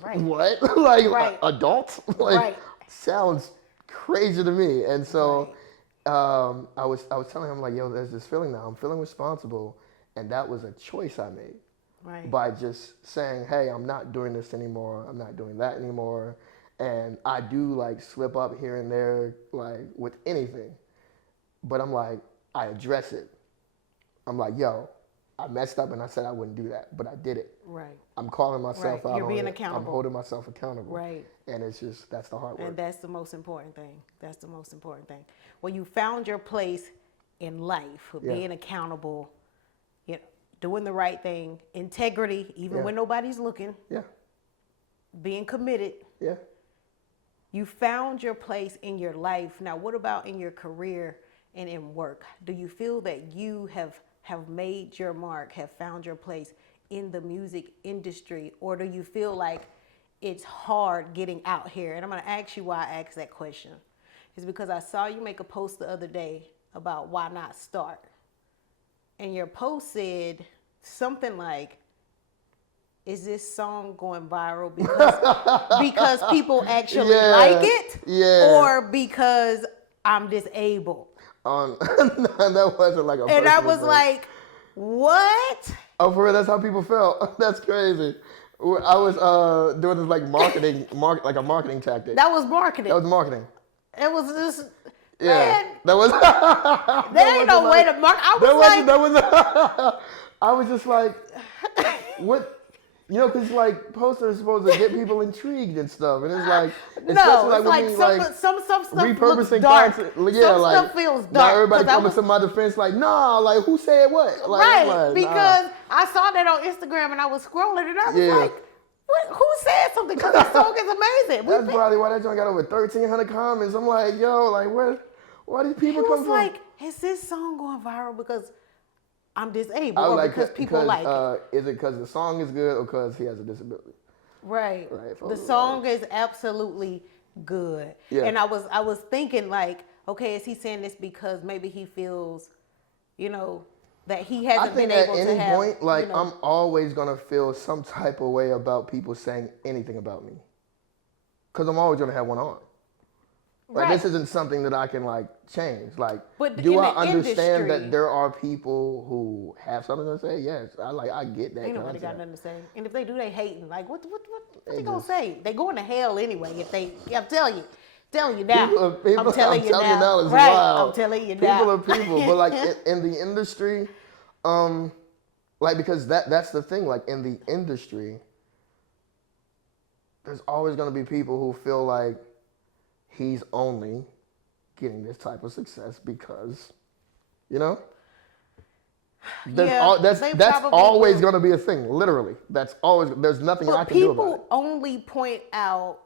Right. what? Like Right. adults? Like Right. sounds crazy to me. And so Right. I was telling him like, yo, there's this feeling now. I'm feeling responsible, and that was a choice I made. Right. By just saying, hey, I'm not doing this anymore. I'm not doing that anymore. And I do like slip up here and there, like with anything. But I'm like, I address it. I'm like, yo, I messed up and I said I wouldn't do that, but I did it. Right. I'm calling myself Right. out You're on being it. accountable. I'm holding myself accountable. Right. And it's just, that's the hard work. And that's the most important thing. That's the most important thing. Well, you found your place in life for Yeah. being accountable, you know, doing the right thing, integrity, even Yeah. when nobody's looking, Yeah, being committed. yeah. You found your place in your life. Now, what about in your career and in work? Do you feel that you have made your mark, have found your place in the music industry, or do you feel like it's hard getting out here? And I'm going to ask you why I asked that question. It's because I saw you make a post the other day about why not start. And your post said something like, is this song going viral because people actually Yeah, like it? yeah. Or because I'm disabled? That wasn't like a And I personal was thing. like, what? Oh, for real, that's how people felt. That's crazy. I was doing this like like a marketing tactic. That was marketing. That was marketing. It was just, Yeah, man, that was. there ain't no way to market. I was like, That was. I was just like, what? You know, because like posters are supposed to get people intrigued and stuff, and it's like, no, especially it's when like we, some stuff looks repurposing dark. content. Some Yeah, like stuff feels dark. now everybody 'cause I coming was- to my defense like, nah, like who said what? Like, right, I'm like, nah. because I saw that on Instagram and I was scrolling and I was Yeah. like, what, who said something? Because that song is amazing. That's probably why that joint got over 1,300 comments. I'm like, yo, like where these people It come was from? like, is this song going viral because I'm disabled I was or like, because people like it? Is it because the song is good or because he has a disability? Right. Right, The song is absolutely good. Yeah. And I was thinking like, okay, is he saying this because maybe he feels, you know, that he I hasn't think been at able to any have, point, like you know, I'm always gonna feel some type of way about people saying anything about me, because I'm always gonna have one on. Like Right. this isn't something that I can like change. Like, But do in I the understand industry- that there are people who have something to say? Yes, I get that ain't nobody got concept. nothing to say. And if they do, they hating. Like, what They they gonna just- say? They going to hell anyway if they, I'm telling you now. People, I'm telling you now. it's Right, wild. I'm telling you people now. People are people, but like in the industry, like because that's the thing. Like in the industry, there's always going to be people who feel like he's only getting this type of success because, you know. Yeah, That's they probably always will. going to be a thing. Literally, that's always. There's nothing I But can do about it. people only point out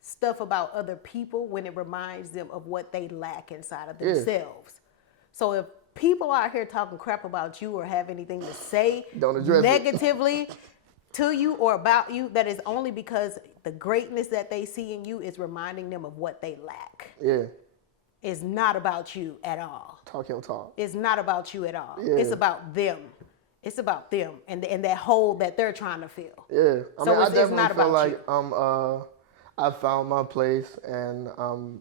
stuff about other people when it reminds them of what they lack inside of Yeah. themselves. So if people out here talking crap about you or have anything to say Don't address it. negatively to you or about you, that is only because the greatness that they see in you is reminding them of what they lack. Yeah, It's not about you at all. talk your talk. It's not about you at all. Yeah. It's about them. It's about them and that hole that they're trying to fill. Yeah, I So mean, I it's definitely not feel about like I found my place and I'm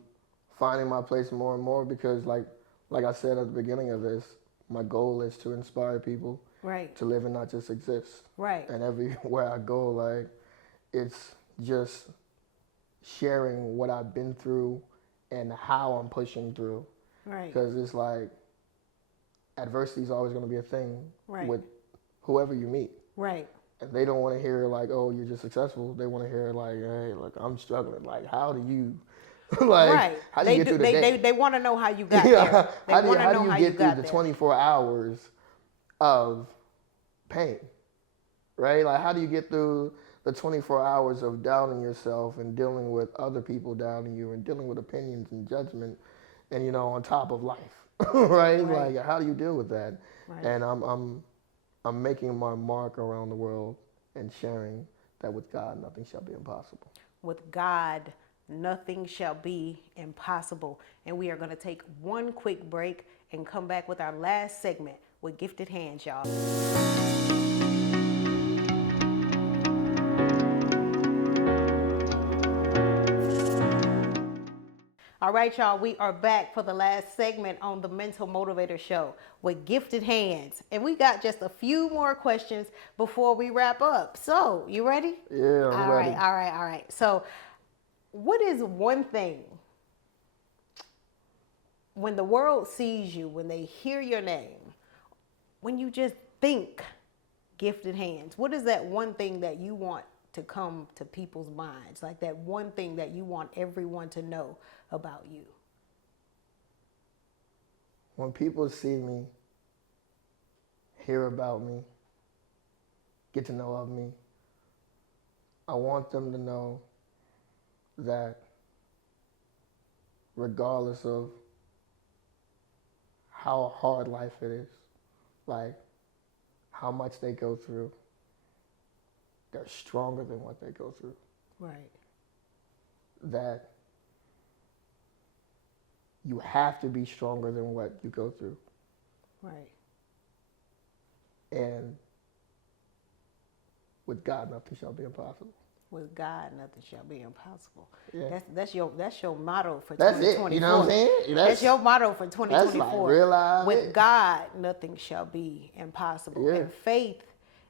finding my place more and more because, like I said at the beginning of this, my goal is to inspire people Right. to live and not just exist. Right. And everywhere I go, like, it's just sharing what I've been through and how I'm pushing through. Right. Because it's like adversity is always going to be a thing Right. with whoever you meet. Right. And they don't want to hear like, oh, you're just successful. They want to hear like, hey, look, I'm struggling. Like, how do you, like, Right. how do you get through the day? They want to know how you got Yeah, there. They how do want to know you how get you through got the there. 24 hours of pain, right? Like, how do you get through the 24 hours of doubting yourself and dealing with other people doubting you and dealing with opinions and judgment and, you know, on top of life, right? Right. Like, how do you deal with that? Right. And I'm making my mark around the world and sharing that with God nothing shall be impossible. With God, nothing shall be impossible. And we are going to take one quick break and come back with our last segment with Gifted Hands, y'all. All right, y'all, we are back for the last segment on the Mental Motivator Show with Gifted Hands. And we got just a few more questions before we wrap up. So, you ready? Yeah, I'm ready. All right. So, what is one thing when the world sees you, when they hear your name, when you just think Gifted Hands, what is that one thing that you want to come to people's minds? Like that one thing that you want everyone to know about you? When people see me, hear about me, get to know of me, I want them to know that regardless of how hard life it is, like how much they go through, they're stronger than what they go through. Right. That you have to be stronger than what you go through. Right. And with God, nothing shall be impossible. With God, nothing shall be impossible. Yeah. That's your motto for That's 2024. it. You know what I'm saying? That's your motto for 2024. That's like real With it. God, nothing shall be impossible. Yeah. And faith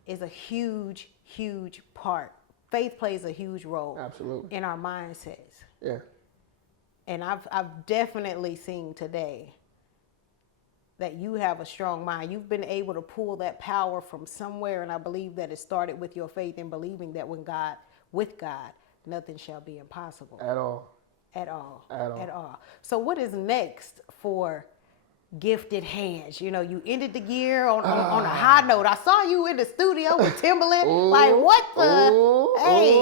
is a huge, huge part. Faith plays a huge role. Absolutely. In our mindsets. Yeah. And I've definitely seen today that you have a strong mind. You've been able to pull that power from somewhere, and I believe that it started with your faith in believing that with God, nothing shall be impossible. At all. At all. At all. At all. So what is next for Gifted Hands? You know, you ended the year on a high note. I saw you in the studio with Timberland. Like, what the? Hey,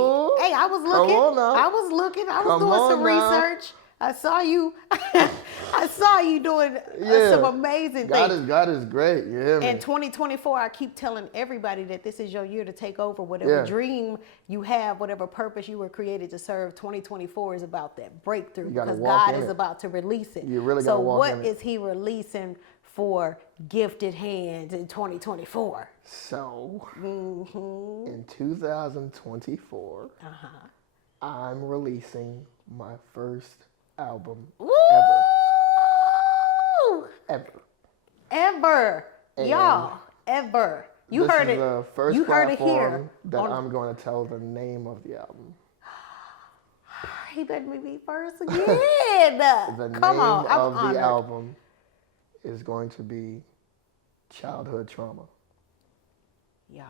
I was looking. I was doing some research. I saw you. I saw you doing some amazing things. God is great. You hear me? In 2024, I keep telling everybody that this is your year to take over. Whatever dream you have, whatever purpose you were created to serve, 2024 is about that breakthrough because God is about to release it. You really got to walk in it. So what is he releasing for Gifted Hands in 2024? So, in 2024, I'm releasing my first album ever. Y'all, ever. You heard it. This is the first you heard it here. platform that I'm going to tell the name of the album. He let me be first again. The name I'm of honored. the album is going to be Childhood Trauma. Y'all.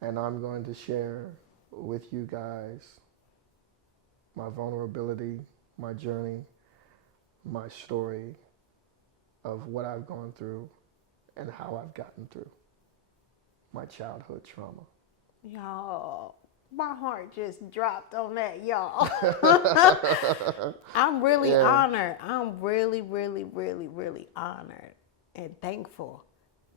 And I'm going to share with you guys my vulnerability, my journey, my story of what I've gone through and how I've gotten through my childhood trauma. Y'all, my heart just dropped on that, y'all. I'm really honored. I'm really, really, really, really honored and thankful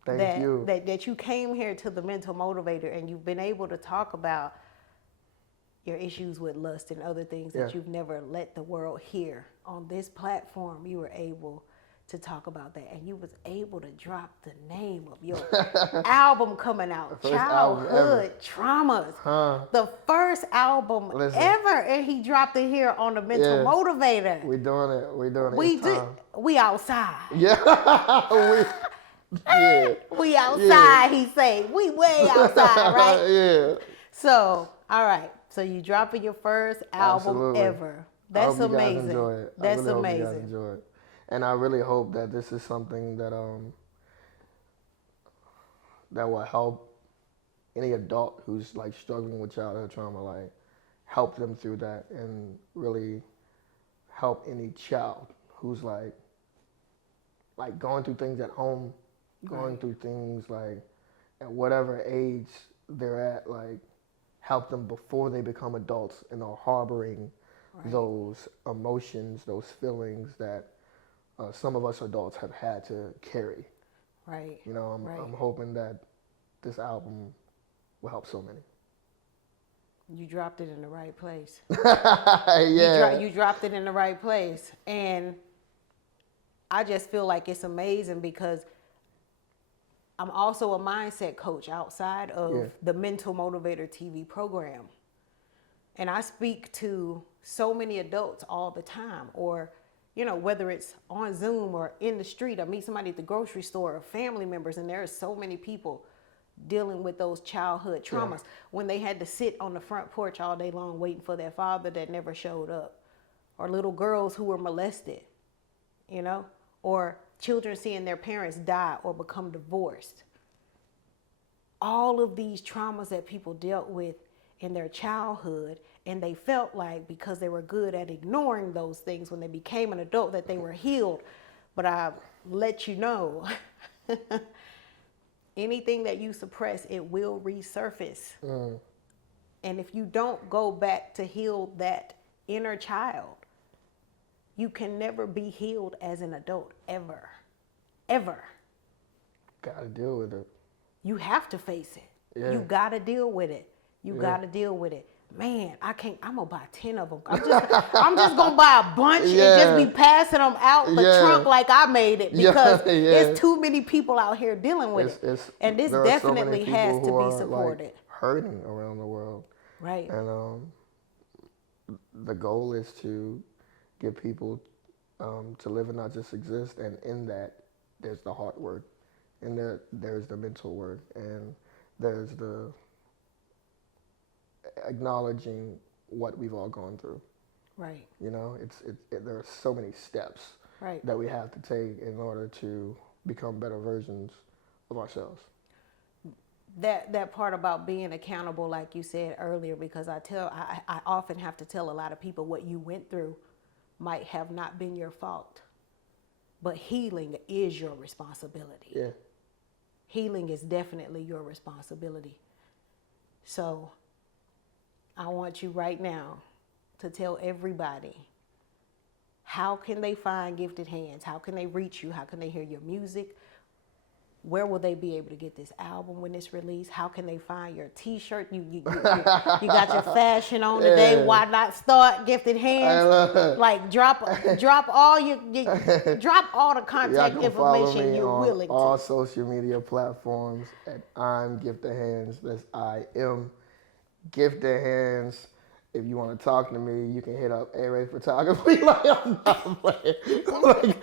that you came here to the Mental Motivator and you've been able to talk about your issues with lust and other things that you've never let the world hear. On this platform, you were able to talk about that, and you was able to drop the name of your album coming out, Childhood Traumas, the first album ever, and he dropped it here on the Mental Motivator. We're doing it. We outside. Yeah. We outside. He say we way outside, right? Yeah. So, all right. So you dropping your first album ever. That's amazing. You guys enjoy it. That's I really amazing. Hope you guys enjoy it. And I really hope that this is something that that will help any adult who's like struggling with childhood trauma, like help them through that, and really help any child who's like going through things at home, going through things like at whatever age they're at, like help them before they become adults and are harboring those emotions, those feelings that some of us adults have had to carry. Right. You know, I'm hoping that this album will help so many. You dropped it in the right place. Yeah. You dropped it in the right place. And I just feel like it's amazing because I'm also a mindset coach outside of the Mental Motivator TV program. And I speak to so many adults all the time, or, whether it's on Zoom or in the street, I meet somebody at the grocery store or family members, and there are so many people dealing with those childhood traumas when they had to sit on the front porch all day long waiting for their father that never showed up, or little girls who were molested, or children seeing their parents die or become divorced. All of these traumas that people dealt with in their childhood, and they felt like because they were good at ignoring those things when they became an adult that they were healed. But I let you know, anything that you suppress, it will resurface. And if you don't go back to heal that inner child, you can never be healed as an adult, ever. Ever. Gotta deal with it. You have to face it. Yeah. You gotta deal with it. You gotta deal with it. Man, I'm gonna buy 10 of them. I'm just gonna buy a bunch and just be passing them out the trunk like I made it, because there's too many people out here dealing with it. And this definitely has to be supported. Like, hurting around the world. Right. And the goal is to get people to live and not just exist. And in that, there's the heart work. And there's the mental work. And there's the acknowledging what we've all gone through. Right. There are so many steps that we have to take in order to become better versions of ourselves. That part about being accountable, like you said earlier, because I often have to tell a lot of people what you went through might have not been your fault, but healing is your responsibility. Yeah. Healing is definitely your responsibility. So I want you right now to tell everybody, how can they find Gifted Hands? How can they reach you? How can they hear your music? Where will they be able to get this album when it's released? How can they find your T-shirt? You got your fashion on today. Why not start Gifted Hands? Like drop all drop all the contact information you're willing to. All social media platforms at I'm Gifted Hands. That's I am Gifted Hands. If you want to talk to me, you can hit up A-Ray Photography. Like, I'm not playing.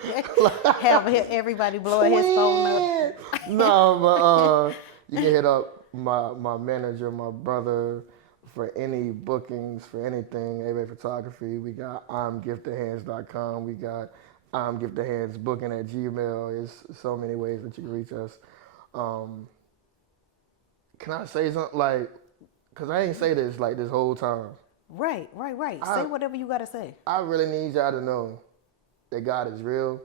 Have everybody blowing his phone up. No, but you can hit up my manager, my brother, for any bookings, for anything. A-Ray Photography. We got I'mGiftedHands.com. We got I'mGiftedHandsBooking@Gmail. There's so many ways that you can reach us. Can I say something? Like, because I ain't say this like this whole time. Right. Say whatever you got to say. I really need y'all to know that God is real,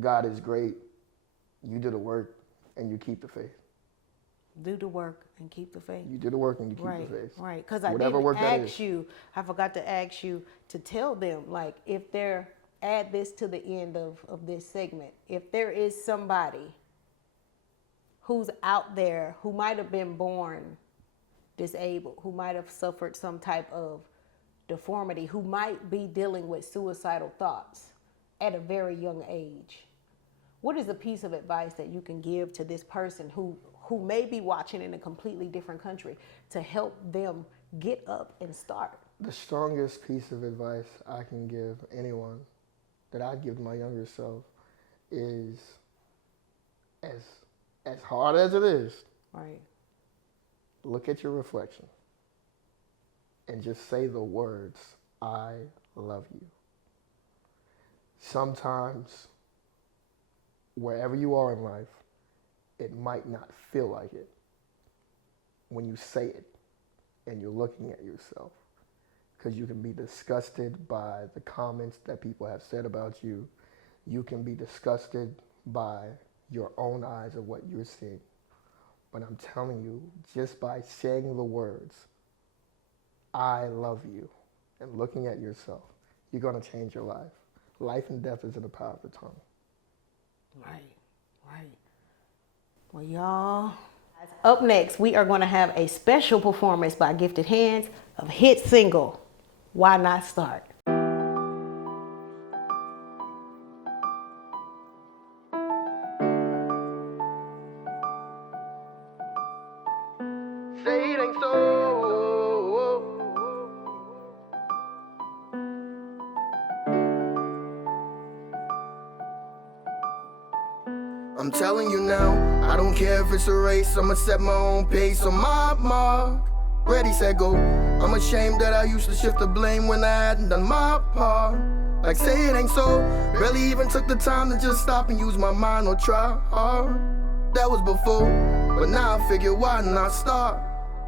God is great. You do the work and you keep the faith. Do the work and keep the faith. You do the work and you keep the faith. Right, because I didn't ask you, I forgot to ask you to tell them, like, if they're, add this to the end of this segment, if there is somebody who's out there who might have been born disabled, who might have suffered some type of deformity, who might be dealing with suicidal thoughts at a very young age, what is a piece of advice that you can give to this person who may be watching in a completely different country to help them get up and start? The strongest piece of advice I can give anyone, that I'd give to my younger self, is as hard as it is, right, look at your reflection and just say the words, I love you. Sometimes, wherever you are in life, it might not feel like it when you say it and you're looking at yourself, because you can be disgusted by the comments that people have said about you. You can be disgusted by your own eyes of what you're seeing. But I'm telling you, just by saying the words, I love you, and looking at yourself, you're going to change your life. Life and death is in the power of the tongue. Right. Well, y'all, Up next, we are going to have a special performance by Gifted Hands of hit single, Why Not Start? Say it ain't so. I'm telling you now, I don't care if it's a race, I'ma set my own pace on my mark. Ready, set, go. I'm ashamed that I used to shift the blame when I hadn't done my part. Like say it ain't so, barely even took the time to just stop and use my mind or try hard. That was before, but now I figure why not start?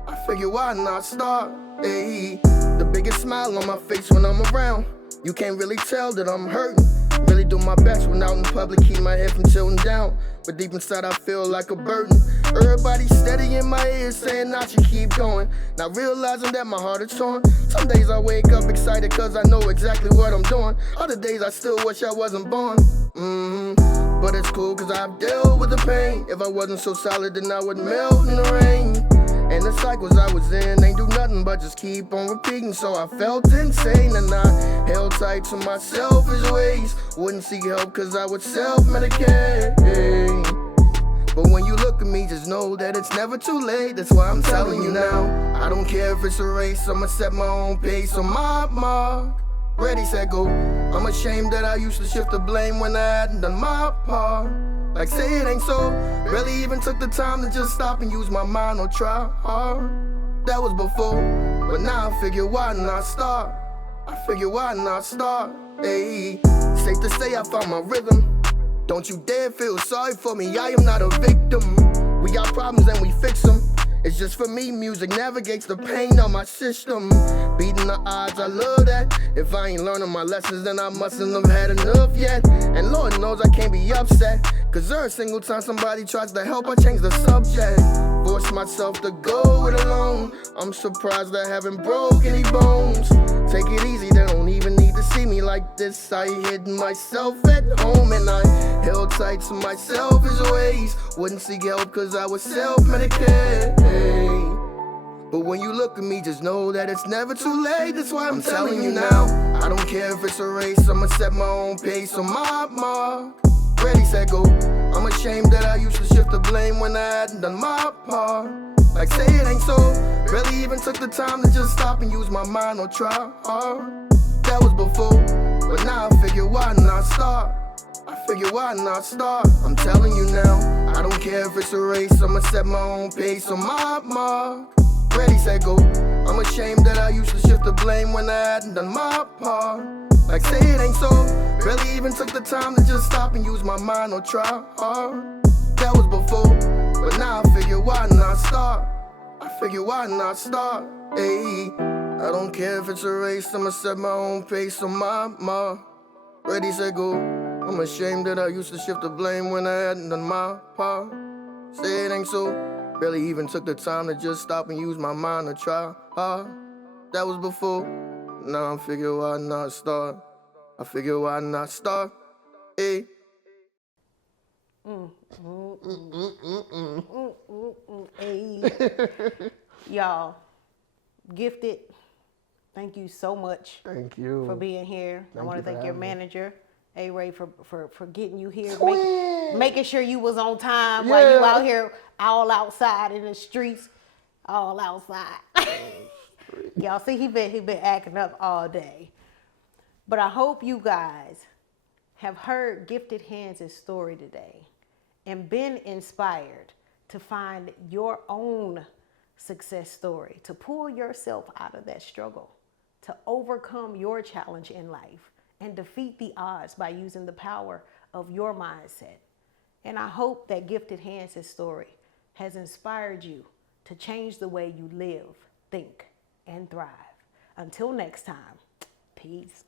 I figure why not start? Ayy, the biggest smile on my face when I'm around. You can't really tell that I'm hurting. Really do my best when out in public, keep my head from tilting down. But deep inside I feel like a burden. Everybody steady in my ear saying I should keep going. Not realizing that my heart is torn. Some days I wake up excited cause I know exactly what I'm doing. Other days I still wish I wasn't born. But it's cool cause I've dealt with the pain. If I wasn't so solid then I would melt in the rain. And the cycles I was in ain't do nothing but just keep on repeating. So I felt insane and I held tight to my selfish ways. Wouldn't seek help cause I would self-medicate. But when you look at me, just know that it's never too late. That's why I'm telling you now, I don't care if it's a race, I'ma set my own pace on my mark. Ready, set, go. I'm ashamed that I used to shift the blame when I hadn't done my part. Like say it ain't so, barely even took the time to just stop and use my mind or try hard. That was before, but now I figure why not start? I figure why not start? Ayy, safe to say I found my rhythm. Don't you dare feel sorry for me, I am not a victim. We got problems and we fix them. It's just for me, music navigates the pain on my system. Beating the odds, I love that. If I ain't learning my lessons, then I mustn't have had enough yet. And Lord knows I can't be upset, cause every single time somebody tries to help, I change the subject. Force myself to go it alone. I'm surprised I haven't broke any bones. Take it easy, they don't even need to see me like this. I hid myself at home and I held tight to my selfish ways. Wouldn't seek help cause I was self-medicated. But when you look at me, just know that it's never too late. That's why I'm telling you now, I don't care if it's a race, I'ma set my own pace on my mark. Ready, set, go. I'm ashamed that I used to shift the blame when I hadn't done my part. Like say it ain't so, barely even took the time to just stop and use my mind or try hard. That was before, but now I figure why not start? I figure why not start? I'm telling you now, I don't care if it's a race, I'ma set my own pace on my mark. Ready, set, go. I'm ashamed that I used to shift the blame when I hadn't done my part. Like say it ain't so, barely even took the time to just stop and use my mind or try hard. That was before, but now I figure why not start? I figure why not start? Ayy, I don't care if it's a race, I'ma set my own pace on my mark. Ready, set, go. I'm ashamed that I used to shift the blame when I hadn't done my part. Say it ain't so, barely even took the time to just stop and use my mind or try hard. That was before, now I figure why not start? I figure why not start? Ayy. Y'all, Gifted, thank you so much Thank you for being here. I want to thank your manager, A-Ray, for getting you here, making sure you was on time while you out here all outside in the streets, all outside. Y'all see, he been acting up all day. But I hope you guys have heard Gifted Hands' story today and been inspired to find your own success story, to pull yourself out of that struggle, to overcome your challenge in life and defeat the odds by using the power of your mindset. And I hope that Gifted Hands' story has inspired you to change the way you live, think, and thrive. Until next time, peace.